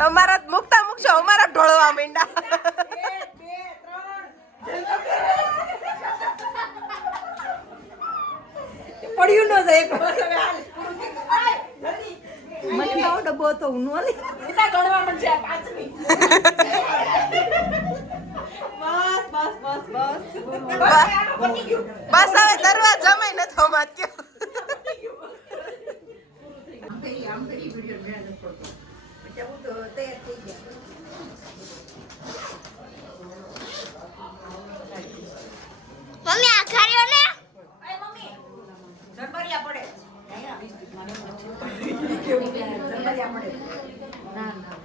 તમારા જ મુકતા મુકશો અમારા ઢોળવા માંડા પડ્યું ન જાય મને તો ડબ્બો તો હું નો લે એટલા ગણવા મન છે પાંચમી બસ હવે દરવા જમાઈ ન થો માત કે આમ કરી વિડિયો મેં ન ફોટો એટલે હું તો તૈયાર થઈ ગયા મમ્મી આ ખાર્યો ને એ મમ્મી જરબરિયા પડે જમરિયા પડે ના ના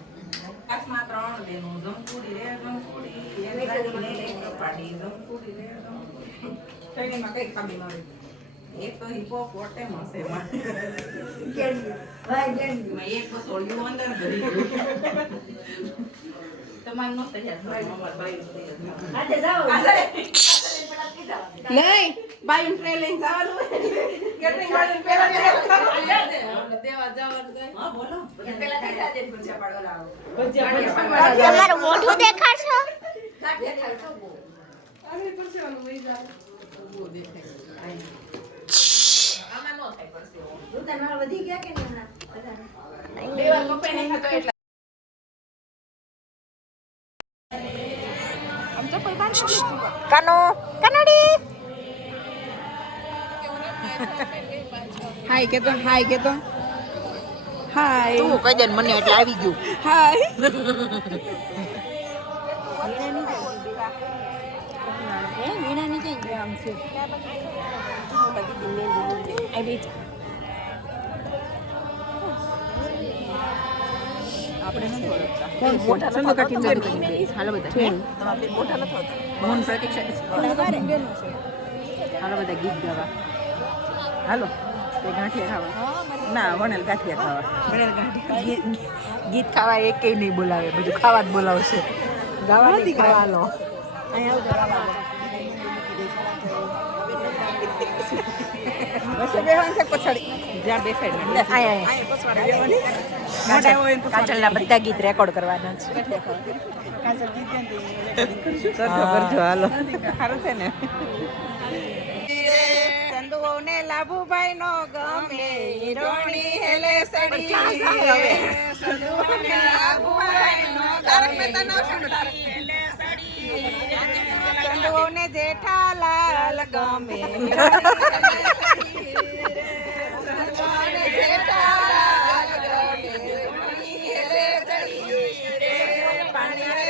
આસમાં 3 દેનું જમકુડી રે જમકુડી એક ગાડી લે એક પાડી જમકુડી રે જમકુડી માં કઈ ખામી ન રહી એક તો હિપો પોટે મસે માં કેડી ભાઈ કેડી મેં એક સોળ્યું અંદર ભરી ગયું તમાર નો તૈયાર અમાર ભાઈ આજે જાવ નહીં બાઈ ટ્રેન લઈને જવાનું કેટરિંગ વાળા પેલા દેવા જવાનું થાય હા બોલો પેલા થઈ જાય ભજીયા પાડવા લાવો તમારું મોઢું દેખાડશો દેખાય તો બહુ અરે પછી ઓલું વઈ જાવ બહુ દેખાય આમાં નો થાય પછી દૂધ મારા વધી ગયા કે નહીં હમણાં બે વાર પપ્પા નહીં ખાતો એટલે કાનો કનડી હાય કે તો હાય તું કહી દે મને એટલે આવી ગયું હાય મીણા ની જઈ આમ છે આપણે શું કોણ મોટા ચલો કાકી મેં કરી હાલો બધા તમારા બે મોટા નથી હોતા મોહન પ્રતીક્ષા હાલો બધા ગીત ગાવા હાલો તે ગાંઠિયા ખાવા ના વણેલ ગાંઠિયા ખાવા ગીત ખાવા એકેય નહીં બોલાવે બધું ખાવા જ બોલાવશે ગાવા નથી ખાવા હાલો જ્યાં બેસાડ કાજલના બધા ગીત રેકોર્ડ કરવાના છે સરખો કરજો હાલો સારું છે ને ચંદુઓ ને લાભુભાઈ નો ગમે હિરોણી હેલે સડી ચંદુઓ ને લાભુભાઈ નો ચંદુઓ ને જેઠાલાલ ગમે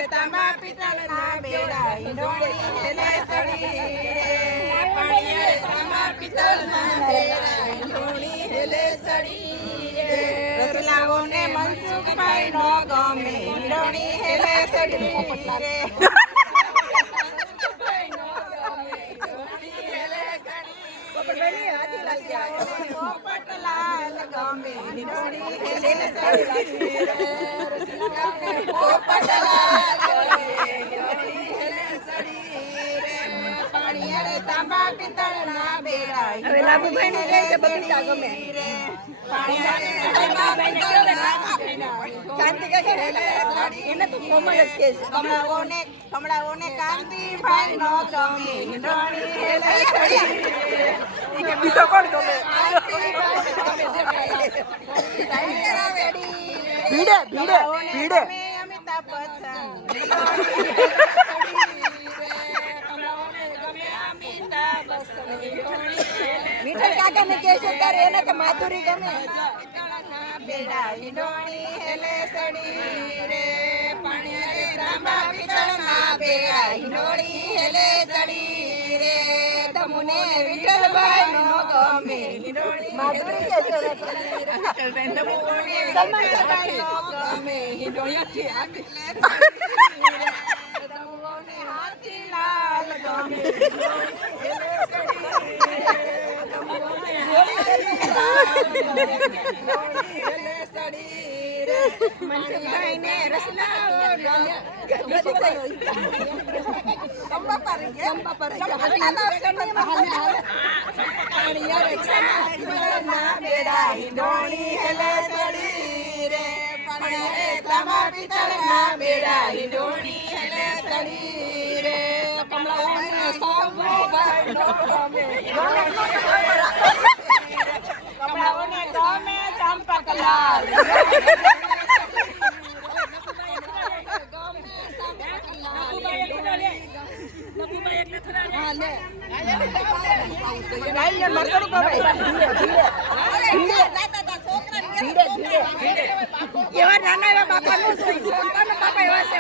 તાંબા પિત્તળ ના બેડા હિંડોળી હેલે સડી પાણીએ તાંબા પિત્તળ ના બેડા હિંડોળી હેલે સડી રસલાઓ ને મનસુખભાઈ નો ગમે હિંડોળી હેલે સડી રે પોપટલાલ ગમે હિંડોળી હેલે સડી તાંબા પિત્તળ ના બેડા હવે લાભુભાઈ ને કહે છે બબીતા ગમે શાંતિ કે એને તો કોમલ જ કે છે કમળાઓને કાંતિભાઈ નો ગમે હિંડોળી હેલે સડી કે બીજો કોણ ગમે ભીડે ભીડે ભીડે અમિતાભ બચ્ચન મીઠા કાકા ને કે છે તારે એને કે માધુરી ગમે બેડા હિંડોળી હેલે સડી રે પાણી રે તાંબા પિત્તળ ના બેડા હિંડોળી હેલે સડી રે તમુને વિઠ્ઠલભાઈ નો ગમે હિંડોળી માધુરી કે છે વિઠ્ઠલભાઈ તમુને સલમાન વિઠ્ઠલભાઈ નો ગમે હિંડોળીથી આપી તમુને હાથીલાલ ગમે હિંડોળી હેલે સડી મનસુખભાઈ ને રસલાઓ ત્રાંબા પિત્તળના બેડા ઈંડોળી હેલે સડી રે કમળાઓને સંભુભાઈ નો ગમે કમળાઓને ગમે ચંપકલાલ એવા નાના એવા બાપા નો છોકરા બાપા એવા છે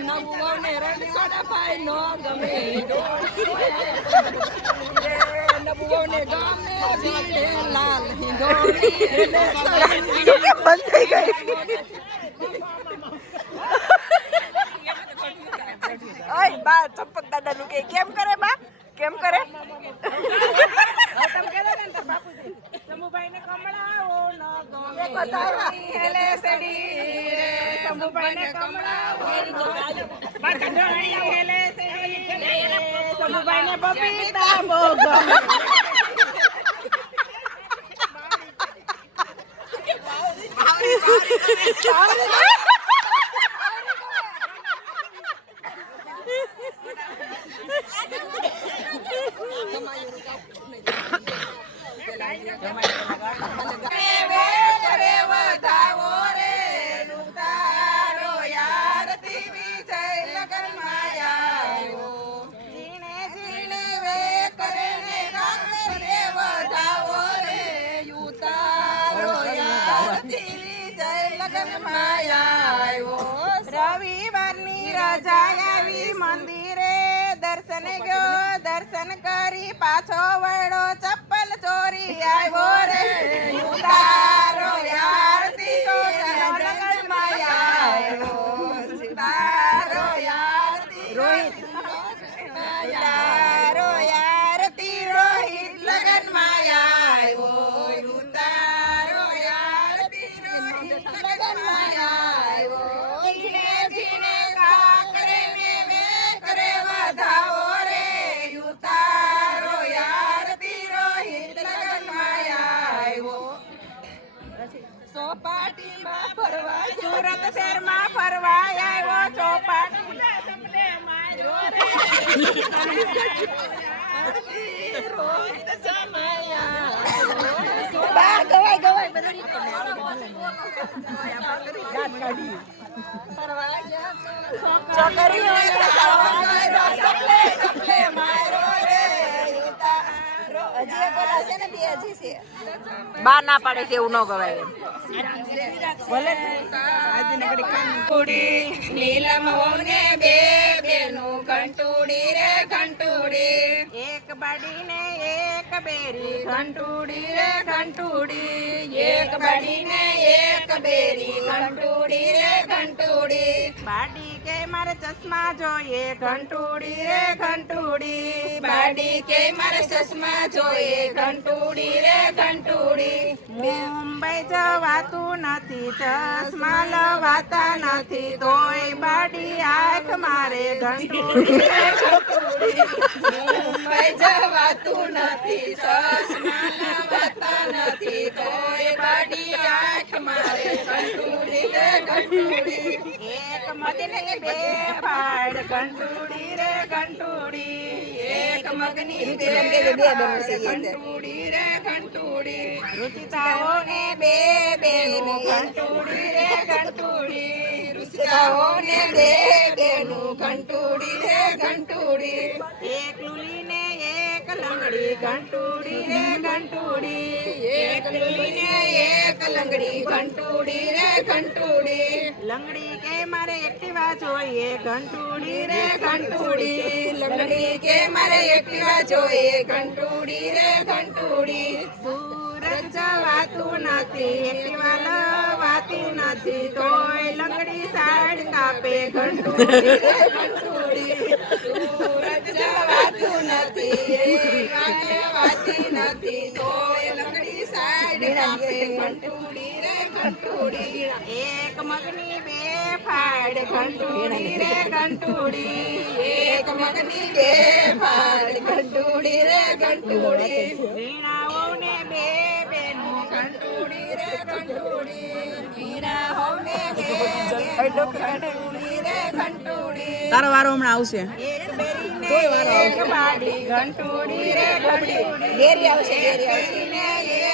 નવું રંગ સોડા પાય નો ગમે નબુઓને ગમે ભીડે લાલ હિંડોળી બંધ થઈ ગઈ ઓય બા ચંપક દાદા નું કેમ કરે બા કેમ કરે તમે કેતા ને તાર બાપુજી શંભુભાઈ ને કમળાઓ ન ગમે હેલે સડી રે શંભુભાઈ ને કમળાઓ બા કંડોળી હેલે સડી શંભુભાઈ ને પપીતા બો ગમે રવિવારની રજા આવી મંદિરે દર્શન ગયો દર્શન કરી પાછો વળો ચપ્પલ ચોરી આવ્યો રે ઉતારો યારતી લગનમાં આવ્યો ઉતારો યારતી રોહિત ઉતારો યારતી રોહિત લગનમાં આવ્યો ઉતારો યારતી રોહિત લગનમાં આવ્યો ચોપાટીમાં ફરવા સુરત શહેરમાં ફરવા આવ્યો ચોપાટી બા ના પાડે છે એવું ન ગવાય નીલમોને બે બેનું ઘંટુડી રે ઘંટુડી એક બાડી ને એક બેરી ઘંટુડી રે ઘંટુડી એક બાડી ને એક બેરી ઘંટુડી રે ઘંટુડી બાડી કે મારે ચશ્મા જોઈએ ઘંટુડી રે ઘંટુડી બાડી કે મારે ચશ્મા જોઈએ ઘંટુડી રે ઘંટુડી મુંબઈ જવાતું નથી ચશ્મા લવાતા નથી તોય બાડી આંખ મારે ઘંટુડી રે ઘંટુડી મુંબઈ જવાતું નથી ચશ્મા લવાતા નથી તોય બાડી આંખ મારે ઘંટુડી રે ઘંટુડી એક મગની બે ફાડ ઘંટુડી રે ઘંટુડી એક મગની બે ઘંટુડી રે ઘંટુડી રુચિતાઓને બે બેનું ઘંટુડી રે ઘંટુડી રુચિતાઓને બે બેનું ઘંટુડી રે ઘંટુડી એક લુલીને એક લંગડી ઘંટુડી રે ઘંટુડી એક લુલીને એક લંગડી ઘંટુડી રે ઘંટુડી લંગડી કે મારે એક્ટિવા જોઈએ ઘંટુડી રે ઘંટુડી લંગડી કે મારે એક્ટિવા જોઈએ ઘંટુડી રે ઘંટુડી સુરત જવાતું નથી એક્ટિવા લવાતી નથી તોય લંગડી સાઈડ કાપે ઘંટુડી રે ઘંટુડી સુરત જવાતું નથી એક્ટિવા લવાતી નથી તોય લંગડી સાઈડ કાપે ઘંટુડી રે ઘંટુડી એક મગની બે ફાડ ઘંટુડી રે ઘંટુડી એક મગની બે ફાડ ઘંટુડી રે ઘંટુડી વીણાઓ ને બે બેનું ઘંટુડી રે ઘંટુડી વીણાઓ ને બે ઘંટુડી રે ઘંટુડી તારો વારો હમણાં આવશે એક બેરીને એક બાડી ઘંટુડી રે ઘંટુડી બેરી આવશે ને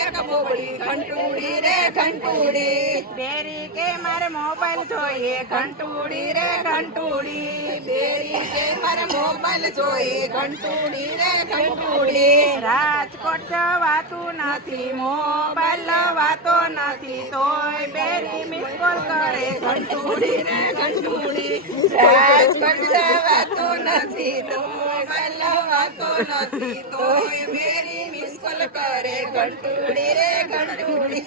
એક બોબડી ઘંટુડી રે ઘંટુડી બેરી કે મારે મોબાઈલ જોઈએ ઘંટુડી રે ઘંટુડી બેરી કે મારે મોબાઈલ જોઈએ ઘંટુડી રે ઘંટુડી રાજકોટ જવાતું નથી મોબાઈલ વાતો નથી તોય બેરી મિસ કોલ કરે ઘંટુડી રે ઘંટુડી રાજકોટ જવાતું નથી તો મોબાઈલ વાતો નથી તોય બેરી મિસ કોલ કરે ઘંટુડી રે ઘંટુડી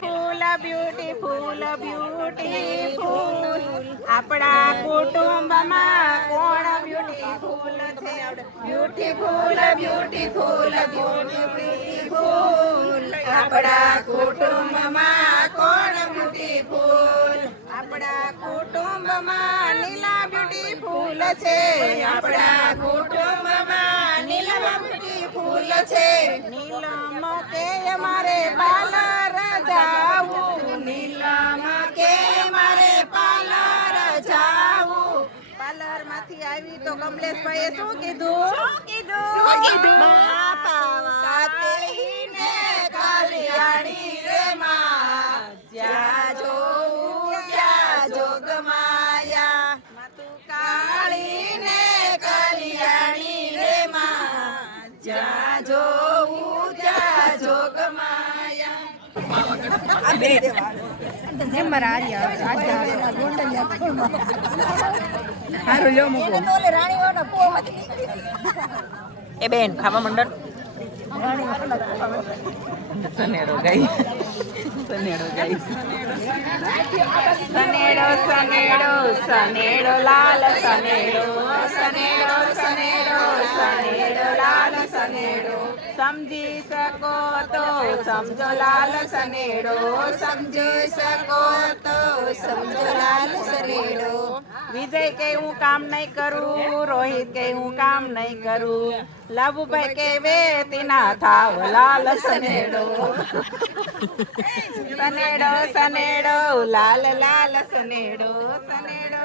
ફૂલ બ્યુટીફુલ બ્યુટીફુલ આપણા કુટુંબમાં કોણ બ્યુટીફુલ છે બ્યુટીફુલ બ્યુટીફુલ બ્યુટીફુલ આપણા કુટુંબમાં કોણ બ્યુટીફુલ આપણા કુટુંબમાં નીલા બ્યુટીફુલ છે આપણા કુટુંબમાં નીલા બ્યુટીફુલ છે નીલમ કે મારે પાર્લર જાવું નીલમ કે મારે પાર્લર જાવું પાર્લર માંથી આવી તો કમલેશભાઈએ શું કીધું કલ્યાણી રે માં જ્યાં જોઉં ત્યાં જોગમાયા માતું કાળી ને કલ્યાણી રે માં જ્યાં જોઉં ત્યાં જોગમાયા એ બેન ખાવા મંડળ સનેડો ગઈ સનેડો સનેડો સનેડો લાલ સનેડો સનેડો સનેડો સનેડો લાલ સનેડો સમજી શકો તો સમજો લાલ સનેડો સમજી શકો તો સમજો લાલ સનેડો વિજય કે હું કામ નહીં કરું રોહિત કે હું કામ નહીં કરું લાભુભાઈ કે વેતીના થાવ લાલ સનેડો સનેડો સનેડો લાલ લાલ સનેડો સનેડો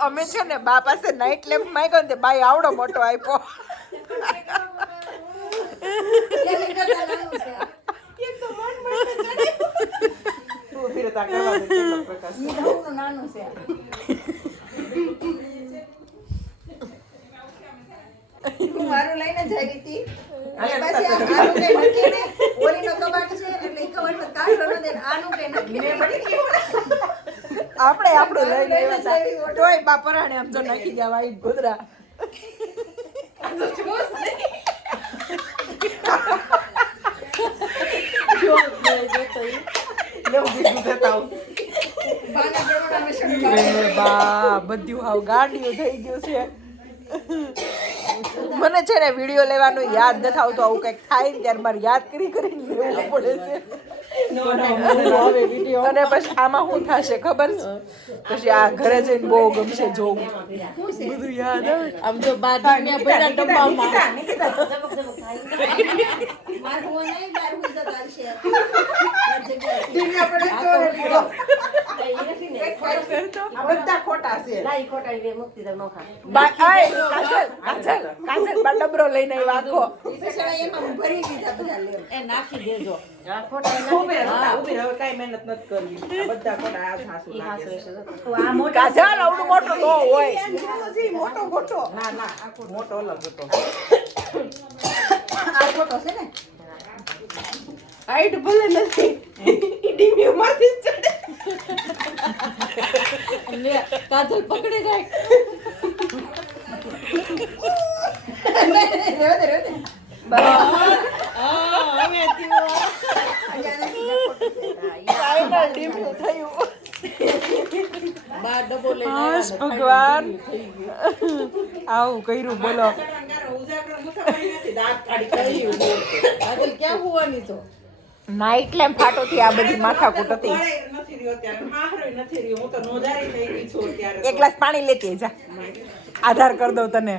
અમે છે ને બા પાસે નાઇટ લેમ્પ માંગ્યો ને બાઈ આવડો મોટો આપ્યો મારું લઈને જઈ હતી પછી આનું કઈ નક્કી ઓલીનો કબાટ છે એટલે ઈ કબાટમાં કાઢો ન દે આનું કઈ નક્કી આપણે આપણું લઈને આવ્યા હતા તોય બાપરાણે આમ તો નાખી ગયા વાઈ ગોદરા બા બધું હાવ ગાંડિયું થઈ ગયું છે મને છે ને વિડીયો લેવાનું યાદ નથી આવતું આવું કંઈક થાય ને ત્યારે મારે યાદ કરીને લેવું પડે છે અને પછી આમાં શું થશે ખબર છે પછી આ ઘરે જઈને બહુ ગમશે જોવું બધું યાદ આવે આમ જો બાદીને ભર્યા ડબ્બામાં બધા ખોટા છે કાજલ ડબરો લઈને વાંકો નાખી દેજો કાજલ આવડું મોટું ન હોય મોટો મોટો ના ના મોટો અલગ હતો આ ફોટો છે ને હાઈટ ભલે નથી ડીમી માંથી ચડે લે કાજલ પકડી રાખ રેવે હવે થયો ફાઈનલ ડીમી થયું બા ડબો લઈને ભગવાન આવું કર્યું બોલો નાઈટ લેમ્પ ફાટોથી આ બધી માથાકૂટ હતી. નથી રહ્યો ત્યારે હાહરોય નથી રહ્યો હું તો નોંધારી થઈ ગઈ છું અત્યારે એક ગ્લાસ પાણી લેતી જા, આધાર કરી દઉં તને.